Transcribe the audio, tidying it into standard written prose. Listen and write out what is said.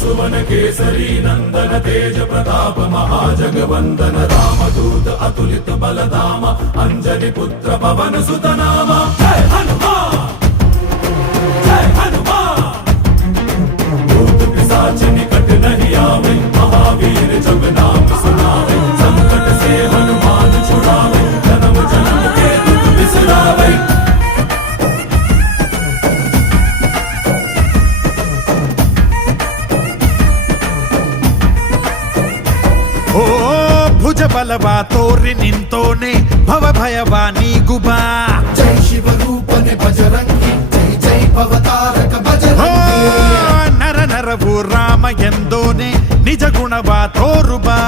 सुवन केसरी नंदन तेज प्रताप महाजगवंदन रामदूत अतुलित बलधाम अंजनी पुत्र पवन सुत नाम जय हनुमान जय हनुमान। भूत पिशाच निकट नहीं आवे महावीर जब नाम सुनावे संकट से हनुमान छुड़ावे जन्म जन्म के दुख बिसरावे। ಓ ಭುಜ ಬಲವಾ ತೋರಿ ನಿಂತೋನೆ ಭವ ಭಯವಾ ನೀಗುಬಾ ಜೈ ಶಿವ ರೂಪನೆ ಬಜರಂಗಿ ಜೈ ಜೈ ಭವತಾರಕ ಬಜರಂಗಿ ನರ ನರವು ರಾಮ ಎಂದೋನೆ ನಿಜ ಗುಣವಾ ತೋರುಬಾ